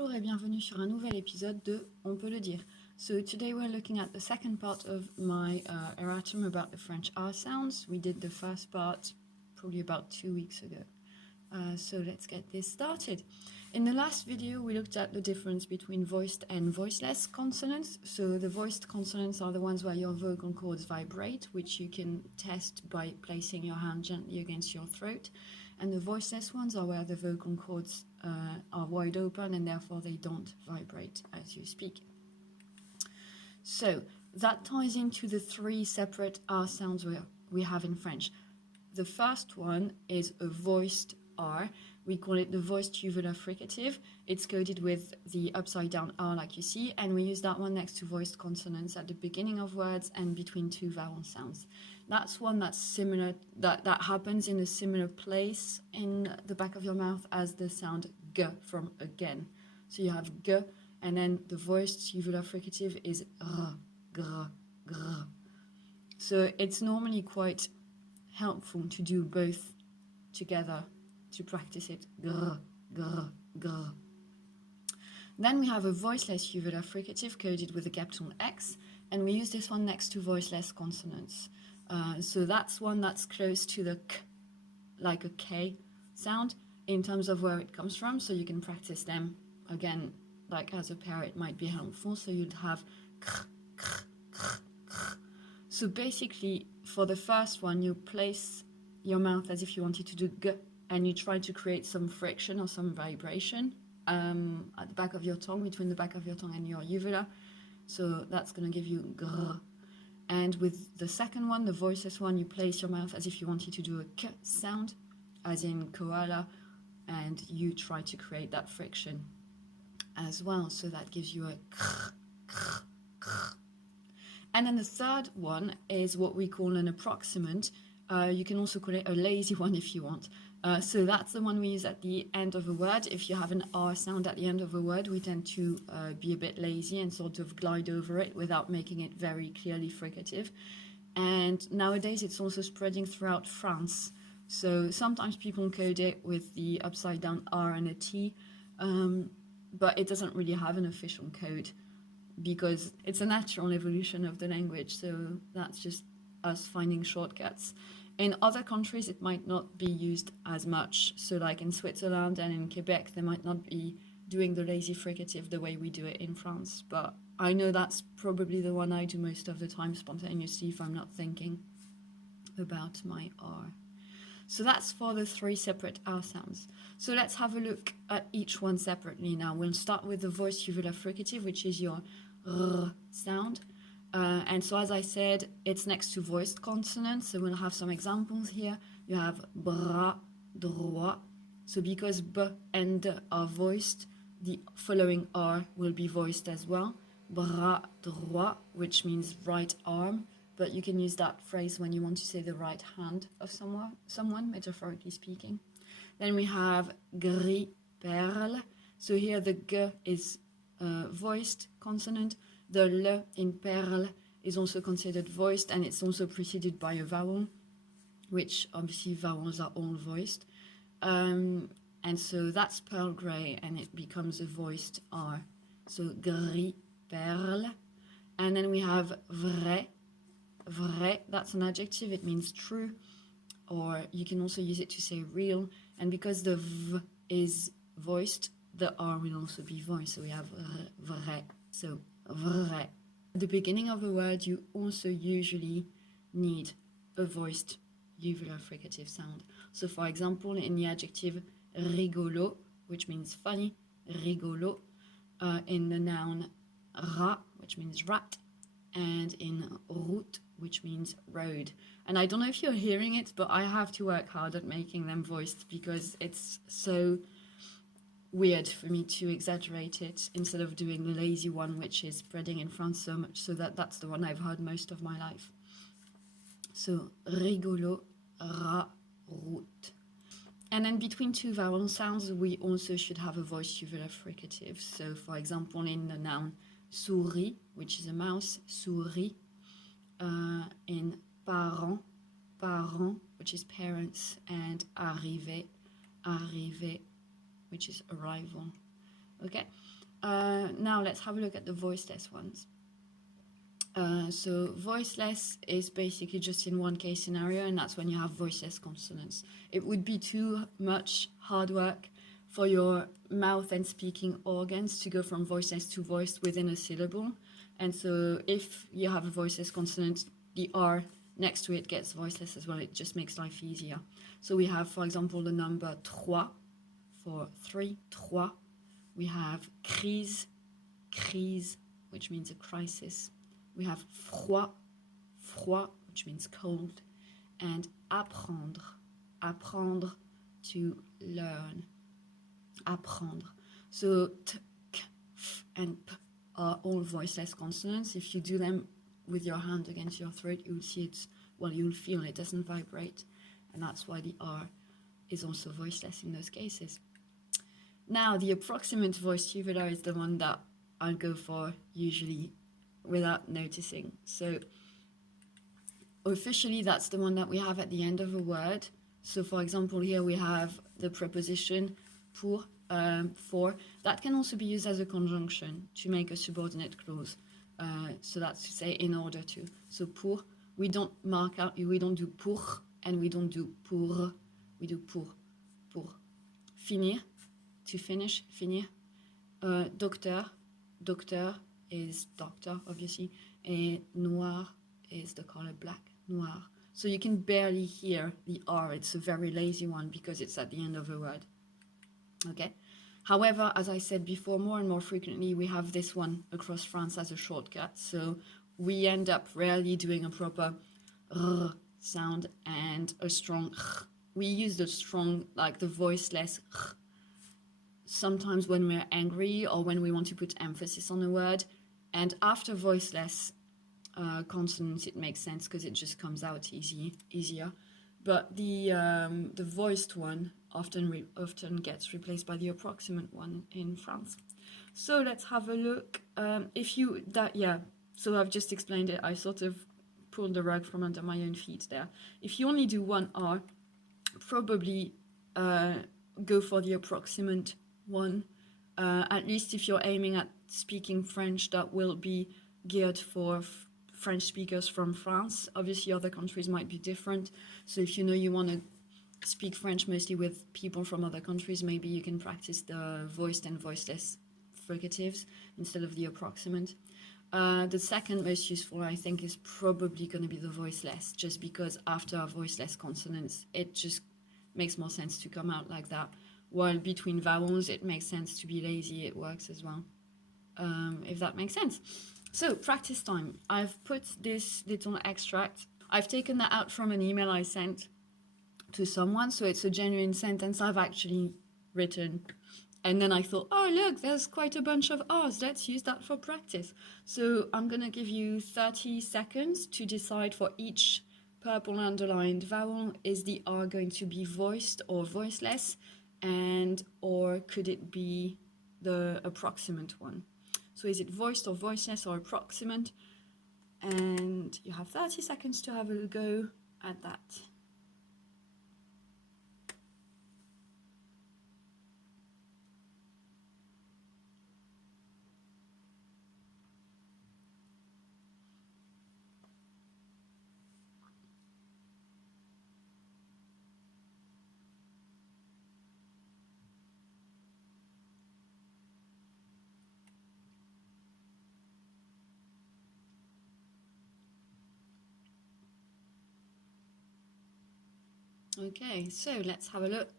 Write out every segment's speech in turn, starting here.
Bonjour et bienvenue sur un nouvel épisode de On peut le dire. So today we're looking at the second part of my erratum about the French R sounds. We did the first part probably about 2 weeks ago. So let's get this started. In the last video we looked at the difference between voiced and voiceless consonants. So the voiced consonants are the ones where your vocal cords vibrate, which you can test by placing your hand gently against your throat. And the voiceless ones are where the vocal cords are wide open and therefore they don't vibrate as you speak. So that ties into the three separate R sounds we have in French. The first one is a voiced R. We call it the voiced uvular fricative. It's coded with the upside down R like you see, and we use that one next to voiced consonants at the beginning of words and between two vowel sounds. That's one that's similar, that happens in a similar place in the back of your mouth as the sound G from again. So you have G, and then the voiced uvular fricative is R, gr, gr. So it's normally quite helpful to do both together to practice it. Gr, gr, gr. Then we have a voiceless uvular fricative coded with a capital X, and we use this one next to voiceless consonants. So that's one that's close to the K, like a K sound, in terms of where it comes from, so you can practice them. Again, like as a pair, it might be helpful. So you'd have kr, kr, kr, kr. So basically, for the first one, you place your mouth as if you wanted to do G, and you try to create some friction or some vibration at the back of your tongue, between the back of your tongue and your uvula. So that's going to give you gr. And with the second one, the voiceless one, you place your mouth as if you wanted to do a K sound, as in koala, and you try to create that friction as well. So that gives you a kr, kr, kr. And then the third one is what we call an approximate. You can also call it a lazy one if you want. So that's the one we use at the end of a word. If you have an R sound at the end of a word, we tend to be a bit lazy and sort of glide over it without making it very clearly fricative. And nowadays it's also spreading throughout France. So sometimes people code it with the upside down R and a T, but it doesn't really have an official code because it's a natural evolution of the language. So that's just us finding shortcuts. In other countries, it might not be used as much. So like in Switzerland and in Quebec, they might not be doing the lazy fricative the way we do it in France. But I know that's probably the one I do most of the time spontaneously if I'm not thinking about my R. So that's for the three separate R sounds. So let's have a look at each one separately now. We'll start with the voiced uvular fricative, which is your R sound. And so as I said, it's next to voiced consonants. So we'll have some examples here. You have bras droit. So because B and D are voiced, the following R will be voiced as well. Bras droit, which means right arm. But you can use that phrase when you want to say the right hand of someone, metaphorically speaking. Then we have gris perle. So here the G is voiced consonant. The L in perle is also considered voiced, and it's also preceded by a vowel, which obviously vowels are all voiced. And so that's pearl grey, and it becomes a voiced R. So gris perle. And then we have vrai. Vrai, that's an adjective, it means true, or you can also use it to say real. And because the V is voiced, the R will also be voiced. So we have vrai. So vrai. At the beginning of a word, you also usually need a voiced uvular fricative sound. So for example, in the adjective rigolo, which means funny, rigolo, in the noun rat, which means rat, and in route, which means road. And I don't know if you're hearing it, but I have to work hard at making them voiced because it's so weird for me to exaggerate it instead of doing the lazy one, which is spreading in France so much, so that's the one I've heard most of my life. So rigolo, rat, route. And then between two vowel sounds, we also should have a voiced uvular fricative. So for example, in the noun souris, which is a mouse, souris, in parent, parent, which is parents, and arrivé, arrivé, which is arrival. Okay, Now let's have a look at the voiceless ones. So voiceless is basically just in one case scenario, and that's when you have voiceless consonants. It would be too much hard work for your mouth and speaking organs to go from voiceless to voiced within a syllable. And so if you have a voiceless consonant, the R next to it gets voiceless as well. It just makes life easier. So we have, for example, the number 3 for 3, 3. We have crise, crise, which means a crisis. We have froid, froid, which means cold. And apprendre, apprendre, to learn. Apprendre. So t, k, f, and p are all voiceless consonants. If you do them with your hand against your throat, you'll see it, well, you'll feel it doesn't vibrate. And that's why the R is also voiceless in those cases. Now, the approximate voiced uvula is the one that I'll go for usually without noticing. So officially, that's the one that we have at the end of a word. So for example, here we have the preposition pour, for. That can also be used as a conjunction to make a subordinate clause. So that's to say in order to. So pour, we don't mark out, we don't do pour, and we don't do pour, we do pour, pour. Finir, to finish, finir. Docteur, docteur is doctor, obviously, and noir is the color black, noir. So you can barely hear the R. It's a very lazy one because it's at the end of a word. Okay. However, as I said before, more and more frequently we have this one across France as a shortcut. So we end up rarely doing a proper R sound and a strong R. We use the strong, like the voiceless R, sometimes when we're angry or when we want to put emphasis on a word. And after voiceless consonants, it makes sense because it just comes out easier. But the voiced one often gets replaced by the approximate one in France. So let's have a look. So I've just explained it. I sort of pulled the rug from under my own feet there. If you only do one R, probably go for the approximate one. At least if you're aiming at speaking French, that will be geared for French speakers from France. Obviously, other countries might be different. So if you know you want to speak French mostly with people from other countries, maybe you can practice the voiced and voiceless fricatives instead of the approximate. The second most useful, I think, is probably going to be the voiceless, just because after our voiceless consonants, it just makes more sense to come out like that. While between vowels, it makes sense to be lazy. It works as well, if that makes sense. So, practice time. I've put this little extract. I've taken that out from an email I sent to someone, so it's a genuine sentence I've actually written. And then I thought, oh, look, there's quite a bunch of R's. Let's use that for practice. So I'm going to give you 30 seconds to decide for each purple underlined vowel, is the R going to be voiced or voiceless? And or could it be the approximate one? So is it voiced or voiceless or approximate? And you have 30 seconds to have a go at that. Okay, so let's have a look.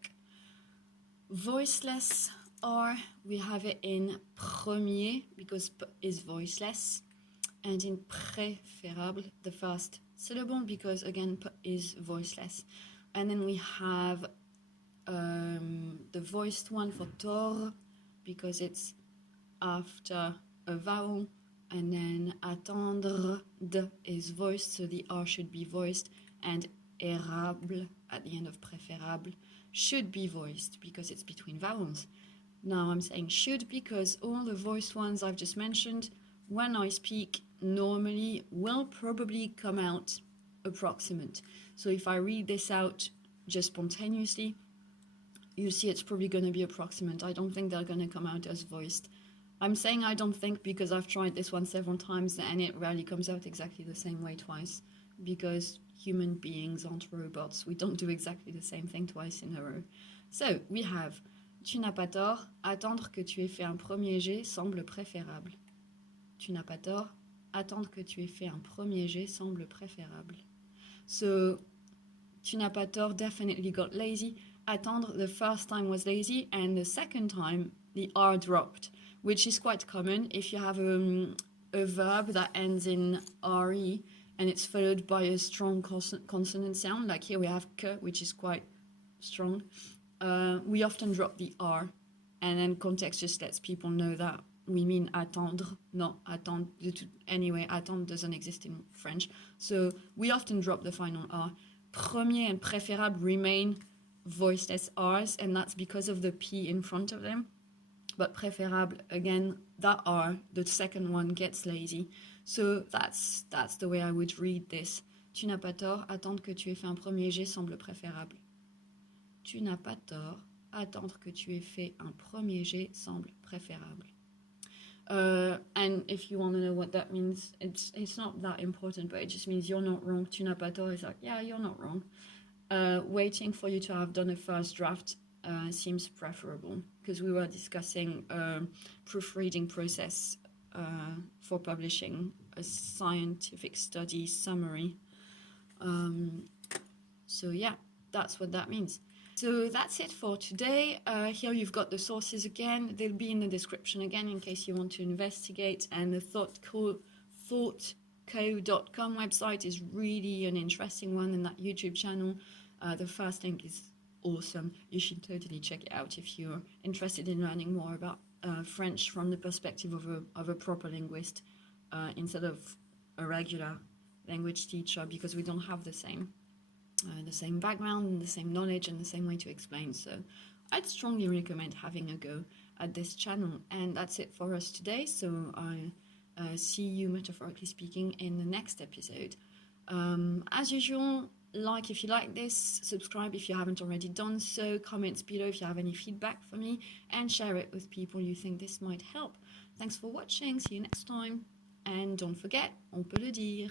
Voiceless R, we have it in premier because P is voiceless, and in préférable, the first syllable, because again P is voiceless. And then we have the voiced one for tort because it's after a vowel, and then attendre, D is voiced, so the R should be voiced, and érable at the end of préférable should be voiced because it's between vowels. Now I'm saying should because all the voiced ones I've just mentioned, when I speak normally, will probably come out approximate. So if I read this out just spontaneously, you'll see it's probably going to be approximate. I don't think they're going to come out as voiced. I'm saying I don't think because I've tried this one several times and it rarely comes out exactly the same way twice, because human beings aren't robots. We don't do exactly the same thing twice in a row. So we have tu n'as pas tort, attendre que tu aies fait un premier jet semble préférable. Tu n'as pas tort, attendre que tu aies fait un premier jet semble préférable. So tu n'as pas tort definitely got lazy. Attendre the first time was lazy, and the second time the R dropped, which is quite common if you have a verb that ends in RE and it's followed by a strong consonant sound. Like here we have que, which is quite strong. We often drop the R, and then context just lets people know that we mean attendre, not attendre. Anyway, attendre doesn't exist in French, so we often drop the final R. Premier and préférable remain voiceless R's, and that's because of the P in front of them. But préférable, again, that R, the second one, gets lazy. So that's the way I would read this. Tu n'as pas tort, attendre que tu aies fait un premier jet semble préférable. Tu n'as pas tort, attendre que tu aies fait un premier jet semble préférable. And if you want to know what that means, it's not that important, but it just means you're not wrong. Tu n'as pas tort is like, yeah, you're not wrong. Waiting for you to have done a first draft seems preferable, because we were discussing proofreading process for publishing a scientific study summary. So yeah, that's what that means. So that's it for today. Here you've got the sources again. They'll be in the description again in case you want to investigate. And the thoughtco.com website is really an interesting one, and that YouTube channel. The first link is awesome. You should totally check it out if you're interested in learning more about French from the perspective of a proper linguist instead of a regular language teacher, because we don't have the same background and the same knowledge and the same way to explain. So I'd strongly recommend having a go at this channel. And that's it for us today. So I see you, metaphorically speaking, in the next episode. As usual, like if you like this, subscribe if you haven't already done so, comments below if you have any feedback for me, and share it with people you think this might help. Thanks for watching, see you next time, and don't forget, on peut le dire.